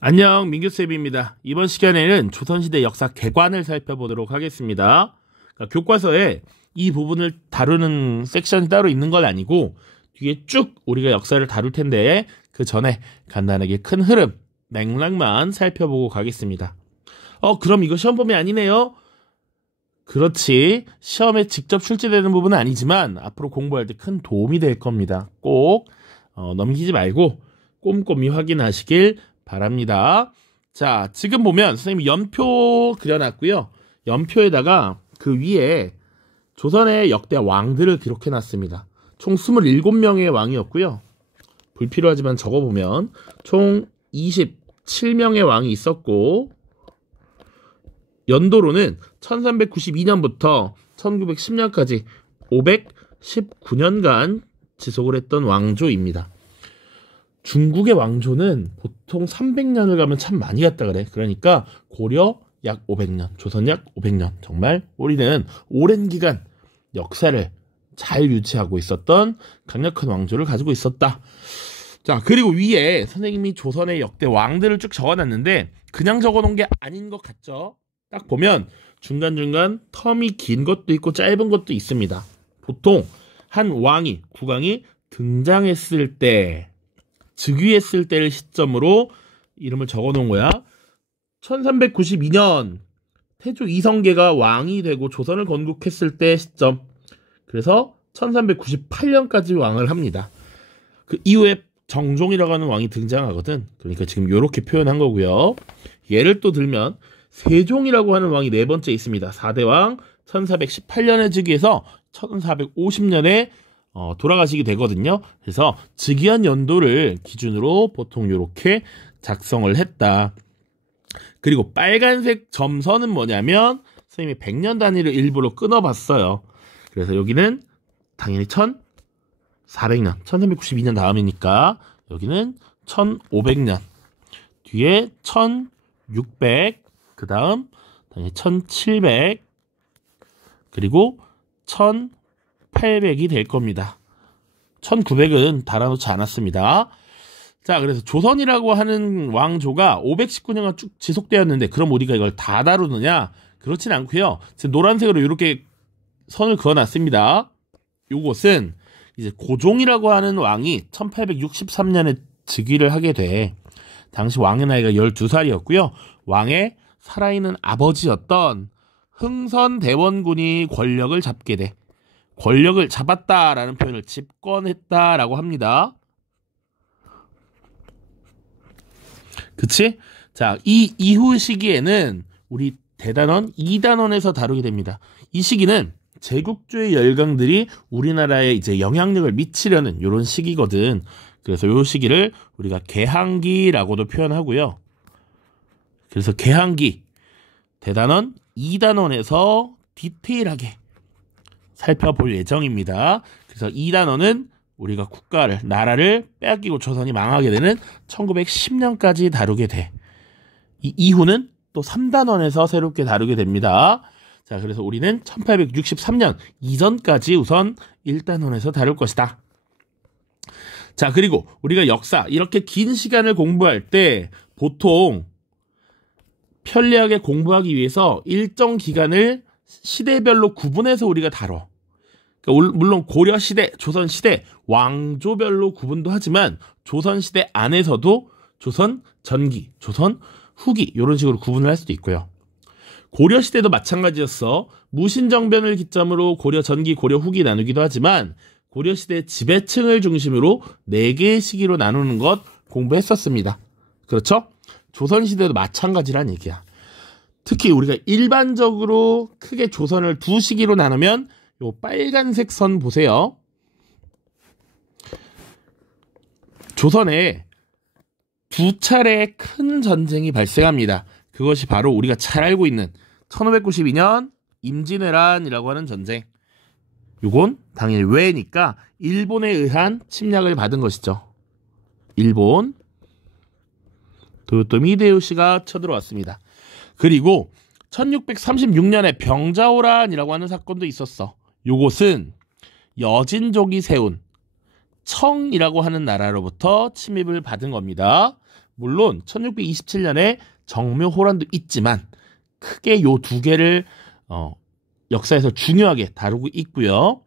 안녕, 민규쌤입니다. 이번 시간에는 조선시대 역사 개관을 살펴보도록 하겠습니다. 그러니까 교과서에 이 부분을 다루는 섹션이 따로 있는 건 아니고 뒤에 쭉 우리가 역사를 다룰 텐데 그 전에 간단하게 큰 흐름, 맥락만 살펴보고 가겠습니다. 그럼 이거 시험 범위 아니네요? 그렇지. 시험에 직접 출제되는 부분은 아니지만 앞으로 공부할 때 큰 도움이 될 겁니다. 꼭 넘기지 말고 꼼꼼히 확인하시길 바랍니다. 자, 지금 보면 선생님이 연표 그려놨고요. 연표에다가 그 위에 조선의 역대 왕들을 기록해놨습니다. 총 27명의 왕이었고요. 불필요하지만 적어보면 총 27명의 왕이 있었고 연도로는 1392년부터 1910년까지 519년간 지속을 했던 왕조입니다. 중국의 왕조는 보통 300년을 가면 참 많이 갔다 그래. 그러니까 고려 약 500년, 조선 약 500년. 정말 우리는 오랜 기간 역사를 잘 유지하고 있었던 강력한 왕조를 가지고 있었다. 자, 그리고 위에 선생님이 조선의 역대 왕들을 쭉 적어놨는데 그냥 적어놓은 게 아닌 것 같죠? 딱 보면 중간중간 텀이 긴 것도 있고 짧은 것도 있습니다. 보통 한 왕이, 국왕이 등장했을 때, 즉위했을 때를 시점으로 이름을 적어놓은 거야. 1392년 태조 이성계가 왕이 되고 조선을 건국했을 때 시점. 그래서 1398년까지 왕을 합니다. 그 이후에 정종이라고 하는 왕이 등장하거든. 그러니까 지금 이렇게 표현한 거고요. 예를 또 들면 세종이라고 하는 왕이 네 번째 있습니다. 4대 왕 1418년에 즉위해서 1450년에 돌아가시게 되거든요. 그래서 즉위한 연도를 기준으로 보통 이렇게 작성을 했다. 그리고 빨간색 점선은 뭐냐면 선생님이 100년 단위를 일부러 끊어봤어요. 그래서 여기는 당연히 1400년, 1392년 다음이니까 여기는 1500년, 뒤에 1600, 그 다음 당연히 1700, 그리고 1800이 될 겁니다. 1900은 달아놓지 않았습니다. 자, 그래서 조선이라고 하는 왕조가 519년간 쭉 지속되었는데 그럼 우리가 이걸 다 다루느냐? 그렇진 않고요. 지금 노란색으로 이렇게 선을 그어놨습니다. 요것은 이제 고종이라고 하는 왕이 1863년에 즉위를 하게 돼. 당시 왕의 나이가 12살이었고요. 왕의 살아있는 아버지였던 흥선대원군이 권력을 잡게 돼. 권력을 잡았다라는 표현을 집권했다라고 합니다. 그치? 자, 이 이후 시기에는 우리 대단원 2단원에서 다루게 됩니다. 이 시기는 제국주의 열강들이 우리나라에 이제 영향력을 미치려는 이런 시기거든. 그래서 이 시기를 우리가 개항기라고도 표현하고요. 그래서 개항기 대단원 2단원에서 디테일하게 살펴볼 예정입니다. 그래서 2단원은 우리가 국가를, 나라를 빼앗기고 조선이 망하게 되는 1910년까지 다루게 돼. 이 이후는 또 3단원에서 새롭게 다루게 됩니다. 자, 그래서 우리는 1863년 이전까지 우선 1단원에서 다룰 것이다. 자, 그리고 우리가 역사, 이렇게 긴 시간을 공부할 때 보통 편리하게 공부하기 위해서 일정 기간을 시대별로 구분해서 우리가 다뤄. 그러니까 물론 고려시대, 조선시대, 왕조별로 구분도 하지만 조선시대 안에서도 조선 전기, 조선 후기 이런 식으로 구분을 할 수도 있고요. 고려시대도 마찬가지였어. 무신정변을 기점으로 고려 전기, 고려 후기 나누기도 하지만 고려시대 지배층을 중심으로 4개의 시기로 나누는 것 공부했었습니다. 그렇죠? 조선시대도 마찬가지란 얘기야. 특히 우리가 일반적으로 크게 조선을 두 시기로 나누면 요 빨간색 선 보세요. 조선에 두 차례의 큰 전쟁이 발생합니다. 그것이 바로 우리가 잘 알고 있는 1592년 임진왜란이라고 하는 전쟁. 요건 당연히 왜니까 일본에 의한 침략을 받은 것이죠. 일본 도요토미 히데요시가 쳐들어왔습니다. 그리고 1636년에 병자호란이라고 하는 사건도 있었어. 요것은 여진족이 세운 청이라고 하는 나라로부터 침입을 받은 겁니다. 물론 1627년에 정묘호란도 있지만 크게 요 두 개를 역사에서 중요하게 다루고 있고요.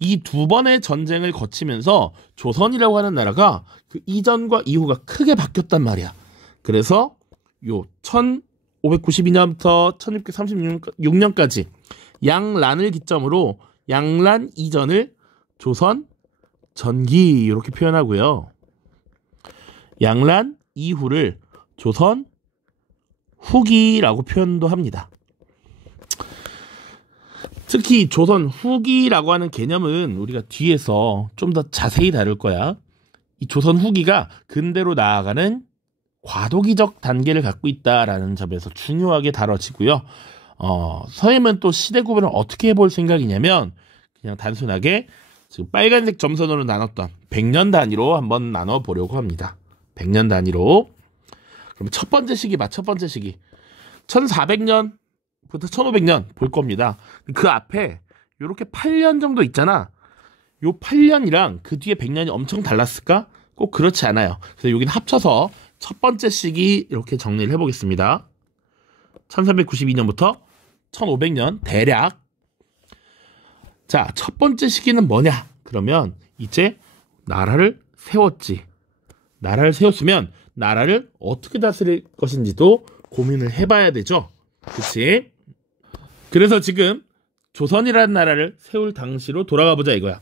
이 두 번의 전쟁을 거치면서 조선이라고 하는 나라가 그 이전과 이후가 크게 바뀌었단 말이야. 그래서 요 1592년부터 1636년까지 양란을 기점으로 양란 이전을 조선 전기 이렇게 표현하고요. 양란 이후를 조선 후기라고 표현도 합니다. 특히 조선 후기라고 하는 개념은 우리가 뒤에서 좀 더 자세히 다룰 거야. 이 조선 후기가 근대로 나아가는 과도기적 단계를 갖고 있다라는 점에서 중요하게 다뤄지고요. 선생님은 또 시대 구분을 어떻게 해볼 생각이냐면 그냥 단순하게 지금 빨간색 점선으로 나눴던 100년 단위로 한번 나눠보려고 합니다. 100년 단위로. 그럼 첫 번째 시기 첫 번째 시기 1400년부터 1500년 볼 겁니다. 그 앞에 이렇게 8년 정도 있잖아. 요 8년이랑 그 뒤에 100년이 엄청 달랐을까? 꼭 그렇지 않아요. 그래서 여기는 합쳐서 첫 번째 시기 이렇게 정리를 해보겠습니다. 1392년부터 1500년 대략. 자, 첫 번째 시기는 뭐냐? 그러면 이제 나라를 세웠지. 나라를 세웠으면 나라를 어떻게 다스릴 것인지도 고민을 해봐야 되죠. 그치? 그래서 지금 조선이라는 나라를 세울 당시로 돌아가 보자 이거야.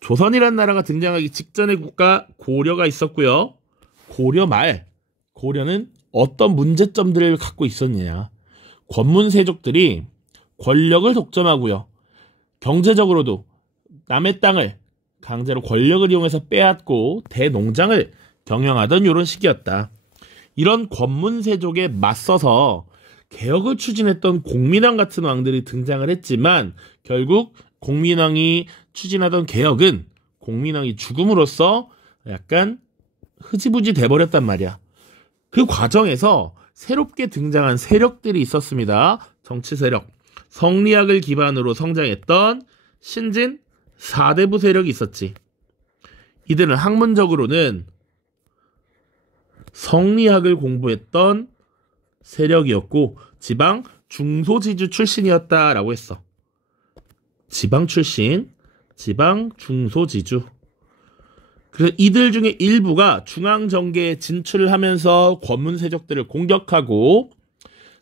조선이라는 나라가 등장하기 직전의 국가 고려가 있었고요. 고려 말, 고려는 어떤 문제점들을 갖고 있었느냐. 권문세족들이 권력을 독점하고요. 경제적으로도 남의 땅을 강제로 권력을 이용해서 빼앗고 대농장을 경영하던 이런 시기였다. 이런 권문세족에 맞서서 개혁을 추진했던 공민왕 같은 왕들이 등장을 했지만 결국 공민왕이 추진하던 개혁은 공민왕이 죽음으로써 약간 흐지부지 돼버렸단 말이야. 그 과정에서 새롭게 등장한 세력들이 있었습니다. 정치 세력. 성리학을 기반으로 성장했던 신진 사대부 세력이 있었지. 이들은 학문적으로는 성리학을 공부했던 세력이었고 지방 중소지주 출신이었다라고 했어. 지방 출신, 지방 중소지주. 그래서 이들 중에 일부가 중앙정계에 진출을 하면서 권문세족들을 공격하고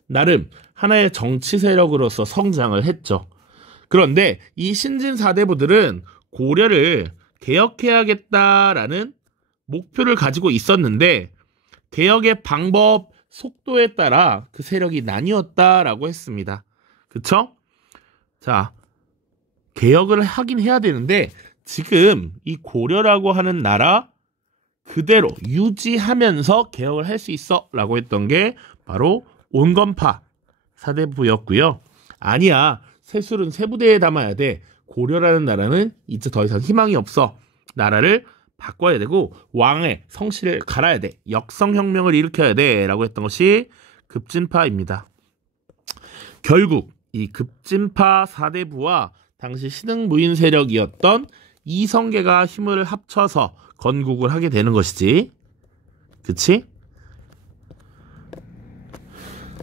나름 하나의 정치 세력으로서 성장을 했죠. 그런데 이 신진 사대부들은 고려를 개혁해야겠다라는 목표를 가지고 있었는데 개혁의 방법, 속도에 따라 그 세력이 나뉘었다라고 했습니다. 그쵸? 자, 개혁을 하긴 해야 되는데 지금 이 고려라고 하는 나라 그대로 유지하면서 개혁을 할 수 있어 라고 했던 게 바로 온건파 사대부였고요. 아니야, 세술은 세부대에 담아야 돼. 고려라는 나라는 이제 더 이상 희망이 없어. 나라를 바꿔야 되고 왕의 성씨를 갈아야 돼. 역성혁명을 일으켜야 돼 라고 했던 것이 급진파입니다. 결국 이 급진파 사대부와 당시 신흥무인 세력이었던 이성계가 힘을 합쳐서 건국을 하게 되는 것이지. 그치?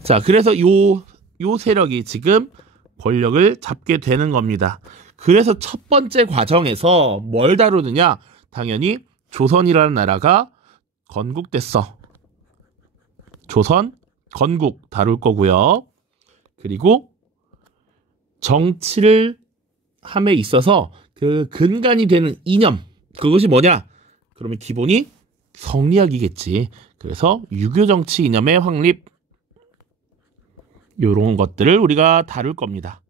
자, 그래서 요 세력이 지금 권력을 잡게 되는 겁니다. 그래서 첫 번째 과정에서 뭘 다루느냐? 당연히 조선이라는 나라가 건국됐어. 조선, 건국 다룰 거고요. 그리고 정치를 함에 있어서 그 근간이 되는 이념, 그것이 뭐냐? 그러면 기본이 성리학이겠지. 그래서 유교정치 이념의 확립, 이런 것들을 우리가 다룰 겁니다.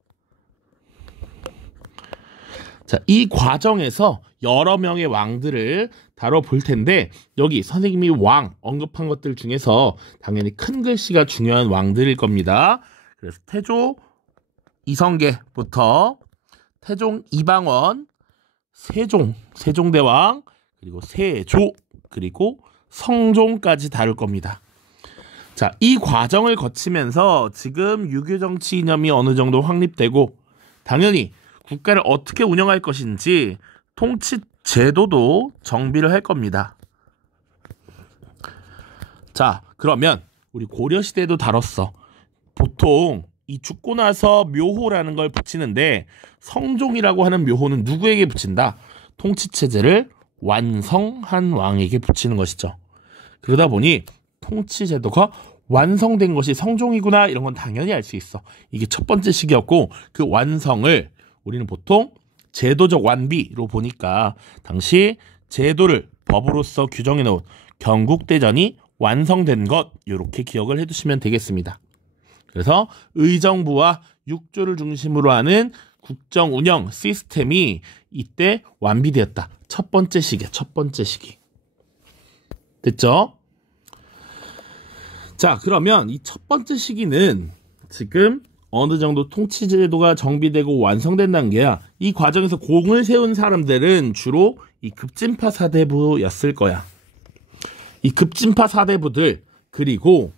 자, 이 과정에서 여러 명의 왕들을 다뤄볼 텐데 여기 선생님이 왕 언급한 것들 중에서 당연히 큰 글씨가 중요한 왕들일 겁니다. 그래서 태조 이성계부터 태종 이방원, 세종대왕, 그리고 세조, 그리고 성종까지 다룰 겁니다. 자, 이 과정을 거치면서 지금 유교정치 이념이 어느 정도 확립되고 당연히 국가를 어떻게 운영할 것인지 통치 제도도 정비를 할 겁니다. 자, 그러면 우리 고려시대도 다뤘어. 보통 이 죽고 나서 묘호라는 걸 붙이는데 성종이라고 하는 묘호는 누구에게 붙인다? 통치체제를 완성한 왕에게 붙이는 것이죠. 그러다 보니 통치제도가 완성된 것이 성종이구나 이런 건 당연히 알 수 있어. 이게 첫 번째 시기였고 그 완성을 우리는 보통 제도적 완비로 보니까 당시 제도를 법으로서 규정해 놓은 경국대전이 완성된 것 이렇게 기억을 해두시면 되겠습니다. 그래서 의정부와 육조를 중심으로 하는 국정 운영 시스템이 이때 완비되었다. 첫 번째 시기야. 첫 번째 시기. 됐죠? 자, 그러면 이 첫 번째 시기는 지금 어느 정도 통치제도가 정비되고 완성된 단계야. 이 과정에서 공을 세운 사람들은 주로 이 급진파 사대부였을 거야. 이 급진파 사대부들 그리고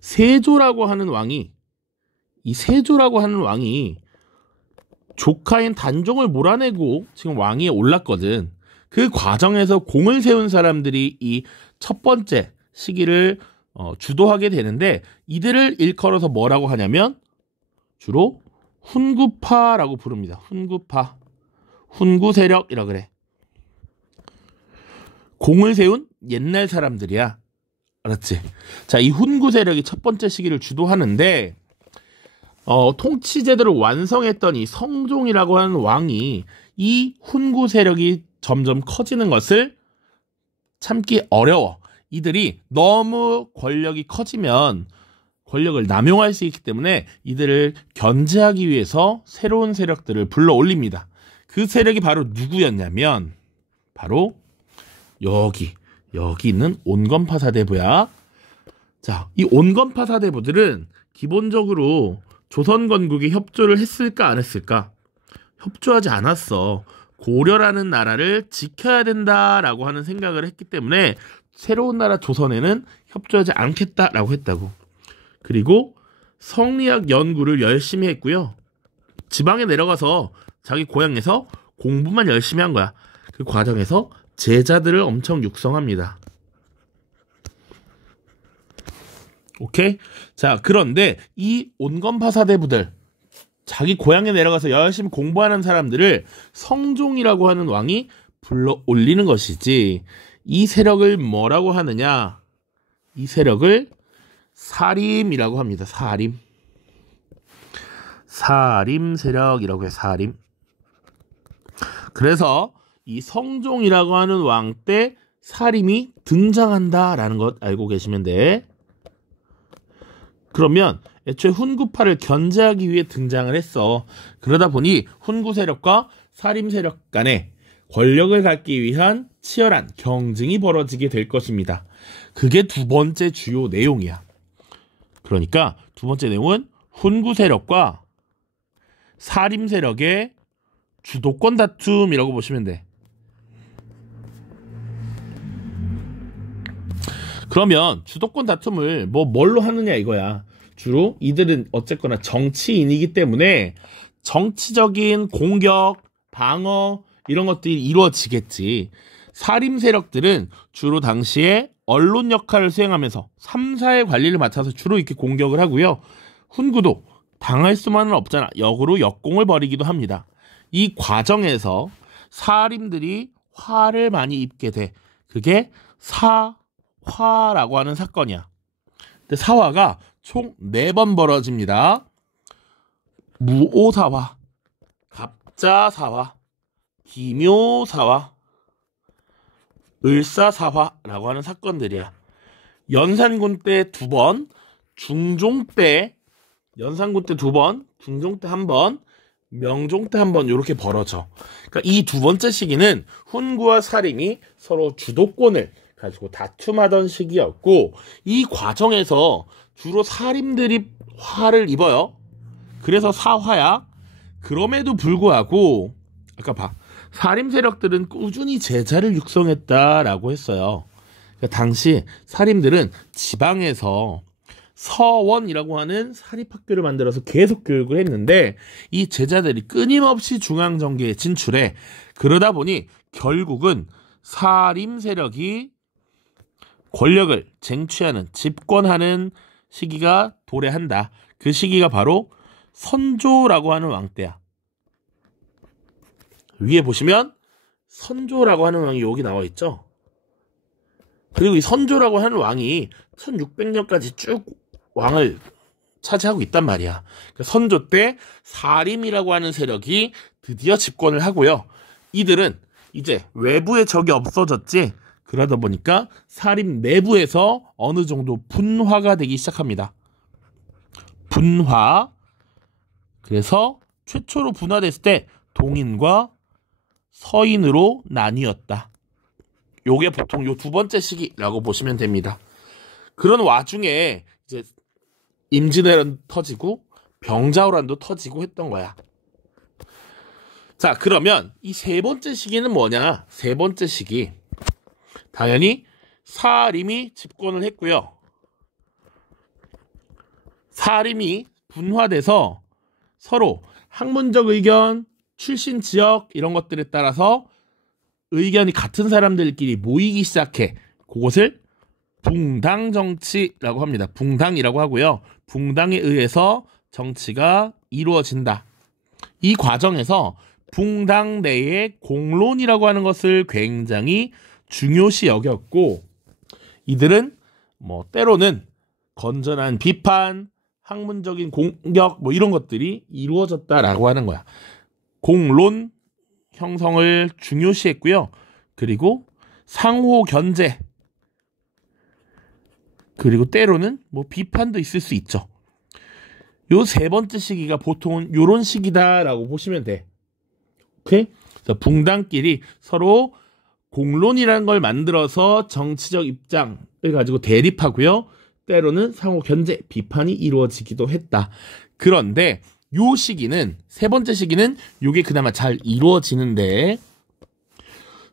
세조라고 하는 왕이 조카인 단종을 몰아내고 지금 왕위에 올랐거든. 그 과정에서 공을 세운 사람들이 이 첫 번째 시기를 주도하게 되는데 이들을 일컬어서 뭐라고 하냐면 주로 훈구파라고 부릅니다. 훈구파, 훈구세력이라 그래. 공을 세운 옛날 사람들이야. 알았지? 자, 이 훈구세력이 첫 번째 시기를 주도하는데 통치제도를 완성했던 이 성종이라고 하는 왕이 이 훈구세력이 점점 커지는 것을 참기 어려워. 이들이 너무 권력이 커지면 권력을 남용할 수 있기 때문에 이들을 견제하기 위해서 새로운 세력들을 불러 올립니다. 그 세력이 바로 누구였냐면 바로 여기 있는 온건파 사대부야. 자, 이 온건파 사대부들은 기본적으로 조선 건국에 협조를 했을까 안 했을까? 협조하지 않았어. 고려라는 나라를 지켜야 된다라고 하는 생각을 했기 때문에 새로운 나라 조선에는 협조하지 않겠다라고 했다고. 그리고 성리학 연구를 열심히 했고요. 지방에 내려가서 자기 고향에서 공부만 열심히 한 거야. 그 과정에서 제자들을 엄청 육성합니다. 오케이? 자, 그런데 이 온건파 사대부들 자기 고향에 내려가서 열심히 공부하는 사람들을 성종이라고 하는 왕이 불러 올리는 것이지 이 세력을 뭐라고 하느냐? 이 세력을 사림이라고 합니다. 사림. 사림 세력이라고 해요. 사림. 그래서 이 성종이라고 하는 왕 때 사림이 등장한다라는 것 알고 계시면 돼. 그러면 애초에 훈구파를 견제하기 위해 등장을 했어. 그러다 보니 훈구 세력과 사림 세력 간에 권력을 갖기 위한 치열한 경쟁이 벌어지게 될 것입니다. 그게 두 번째 주요 내용이야. 그러니까 두 번째 내용은 훈구 세력과 사림 세력의 주도권 다툼이라고 보시면 돼. 그러면 주도권 다툼을 뭘로 하느냐 이거야. 주로 이들은 어쨌거나 정치인이기 때문에 정치적인 공격, 방어 이런 것들이 이루어지겠지. 사림 세력들은 주로 당시에 언론 역할을 수행하면서 3사의 관리를 맡아서 주로 이렇게 공격을 하고요. 훈구도 당할 수만은 없잖아. 역으로 역공을 벌이기도 합니다. 이 과정에서 사림들이 화를 많이 입게 돼. 그게 사화라고 하는 사건이야. 근데 사화가 총 4번 벌어집니다. 무오사화, 갑자사화, 기묘사화, 을사사화라고 하는 사건들이야. 연산군 때 2번, 중종 때 연산군 때 2번, 중종 때 1번, 명종 때 1번 이렇게 벌어져. 그러니까 이 두 번째 시기는 훈구와 사림이 서로 주도권을 가지고 다툼하던 시기였고 이 과정에서 주로 사림들이 화를 입어요. 그래서 사화야. 그럼에도 불구하고 아까 봐. 사림 세력들은 꾸준히 제자를 육성했다라고 했어요. 그러니까 당시 사림들은 지방에서 서원이라고 하는 사립학교를 만들어서 계속 교육을 했는데 이 제자들이 끊임없이 중앙정계에 진출해. 그러다 보니 결국은 사림 세력이 권력을 쟁취하는, 집권하는 시기가 도래한다. 그 시기가 바로 선조라고 하는 왕 때야. 위에 보시면 선조라고 하는 왕이 여기 나와 있죠. 그리고 이 선조라고 하는 왕이 1600년까지 쭉 왕을 차지하고 있단 말이야. 선조 때 사림이라고 하는 세력이 드디어 집권을 하고요. 이들은 이제 외부의 적이 없어졌지. 그러다 보니까 사림 내부에서 어느 정도 분화가 되기 시작합니다. 분화. 그래서 최초로 분화됐을 때 동인과 서인으로 나뉘었다. 요게 보통 요 두 번째 시기라고 보시면 됩니다. 그런 와중에 이제 임진왜란 터지고 병자호란도 터지고 했던 거야. 자, 그러면 이 세 번째 시기는 뭐냐? 세 번째 시기. 당연히 사림이 집권을 했고요. 사림이 분화돼서 서로 학문적 의견, 출신 지역 이런 것들에 따라서 의견이 같은 사람들끼리 모이기 시작해. 그것을 붕당 정치라고 합니다. 붕당이라고 하고요. 붕당에 의해서 정치가 이루어진다. 이 과정에서 붕당 내의 공론이라고 하는 것을 굉장히 중요시 여겼고, 이들은 때로는 건전한 비판, 학문적인 공격 이런 것들이 이루어졌다라고 하는 거야. 공론 형성을 중요시했고요. 그리고 상호 견제, 그리고 때로는 비판도 있을 수 있죠. 요 세 번째 시기가 보통은 요런 시기다라고 보시면 돼. 오케이? 그래서 붕당끼리 서로 공론이라는 걸 만들어서 정치적 입장을 가지고 대립하고요. 때로는 상호 견제, 비판이 이루어지기도 했다. 그런데 요 시기는, 세 번째 시기는 요게 그나마 잘 이루어지는데,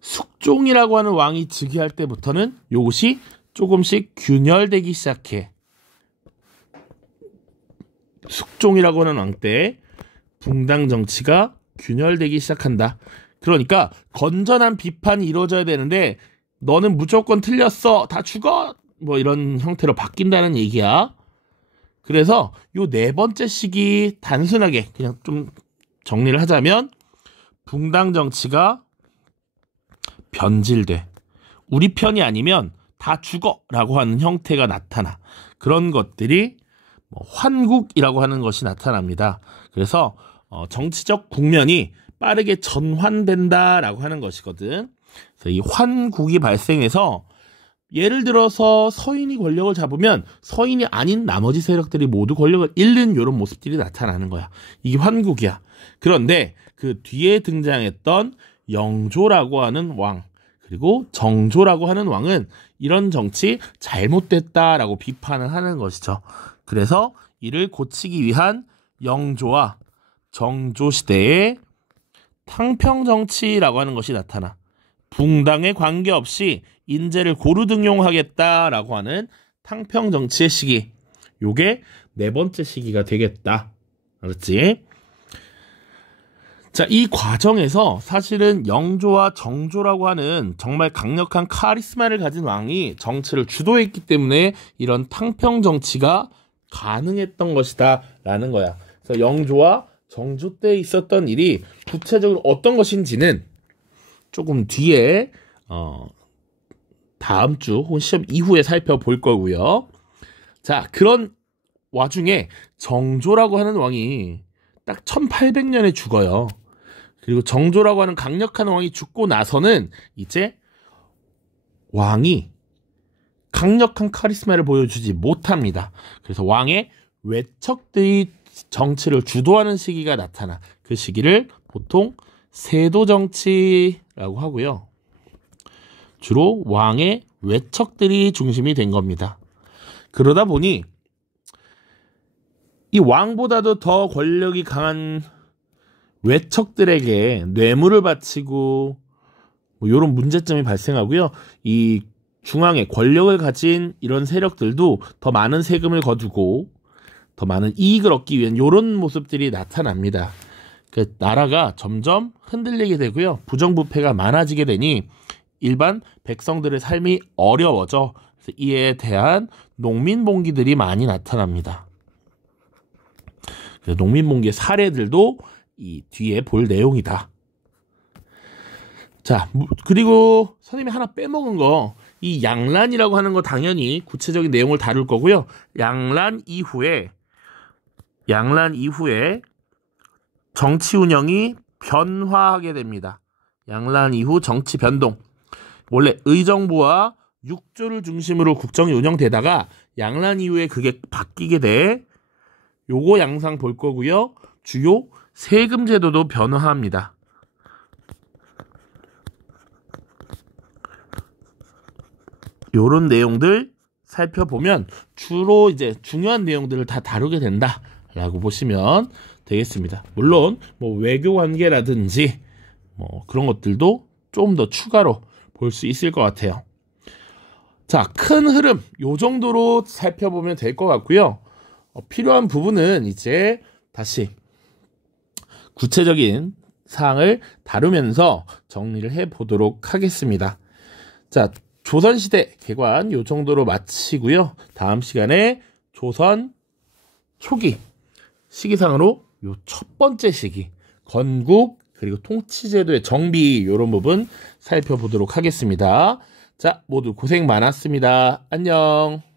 숙종이라고 하는 왕이 즉위할 때부터는 요것이 조금씩 균열되기 시작해. 숙종이라고 하는 왕 때 붕당 정치가 균열되기 시작한다. 그러니까 건전한 비판이 이루어져야 되는데 너는 무조건 틀렸어, 다 죽어, 이런 형태로 바뀐다는 얘기야. 그래서 요 네 번째 시기, 단순하게 그냥 좀 정리를 하자면 붕당 정치가 변질돼. 우리 편이 아니면 다 죽어라고 하는 형태가 나타나. 그런 것들이 환국이라고 하는 것이 나타납니다. 그래서 정치적 국면이 빠르게 전환된다라고 하는 것이거든. 그래서 이 환국이 발생해서 예를 들어서 서인이 권력을 잡으면 서인이 아닌 나머지 세력들이 모두 권력을 잃는 이런 모습들이 나타나는 거야. 이게 환국이야. 그런데 그 뒤에 등장했던 영조라고 하는 왕, 그리고 정조라고 하는 왕은 이런 정치 잘못됐다라고 비판을 하는 것이죠. 그래서 이를 고치기 위한 영조와 정조 시대의 탕평정치라고 하는 것이 나타나. 붕당에 관계없이 인재를 고루등용하겠다라고 하는 탕평정치의 시기. 요게 네 번째 시기가 되겠다. 알았지? 자, 이 과정에서 사실은 영조와 정조라고 하는 정말 강력한 카리스마를 가진 왕이 정치를 주도했기 때문에 이런 탕평정치가 가능했던 것이다 라는 거야. 그래서 영조와 정조 때 있었던 일이 구체적으로 어떤 것인지는 조금 뒤에 다음 주 혹은 시험 이후에 살펴볼 거고요. 자, 그런 와중에 정조라고 하는 왕이 딱 1800년에 죽어요. 그리고 정조라고 하는 강력한 왕이 죽고 나서는 이제 왕이 강력한 카리스마를 보여주지 못합니다. 그래서 왕의 외척들이 정치를 주도하는 시기가 나타나. 그 시기를 보통 세도정치라고 하고요. 주로 왕의 외척들이 중심이 된 겁니다. 그러다 보니 이 왕보다도 더 권력이 강한 외척들에게 뇌물을 바치고 이런 문제점이 발생하고요. 이 중앙에 권력을 가진 이런 세력들도 더 많은 세금을 거두고 더 많은 이익을 얻기 위한 이런 모습들이 나타납니다. 그 나라가 점점 흔들리게 되고요. 부정부패가 많아지게 되니 일반 백성들의 삶이 어려워져. 그래서 이에 대한 농민봉기들이 많이 나타납니다. 그래서 농민봉기의 사례들도 이 뒤에 볼 내용이다. 자, 그리고 선생님이 하나 빼먹은 거, 이 양란이라고 하는 거 당연히 구체적인 내용을 다룰 거고요. 양란 이후에 정치 운영이 변화하게 됩니다. 양란 이후 정치 변동. 원래 의정부와 육조를 중심으로 국정이 운영되다가 양란 이후에 그게 바뀌게 돼. 요거 양상 볼 거고요. 주요 세금 제도도 변화합니다. 요런 내용들 살펴보면 주로 이제 중요한 내용들을 다 다루게 된다라고 보시면 되겠습니다. 물론 뭐 외교 관계라든지 뭐 그런 것들도 좀 더 추가로 볼 수 있을 것 같아요. 자, 큰 흐름 요 정도로 살펴보면 될 것 같고요. 필요한 부분은 이제 다시 구체적인 사항을 다루면서 정리를 해보도록 하겠습니다. 자, 조선시대 개관 요 정도로 마치고요. 다음 시간에 조선 초기 시기상으로 요 첫 번째 시기 건국 그리고 통치제도의 정비 요런 부분 살펴보도록 하겠습니다. 자, 모두 고생 많았습니다. 안녕.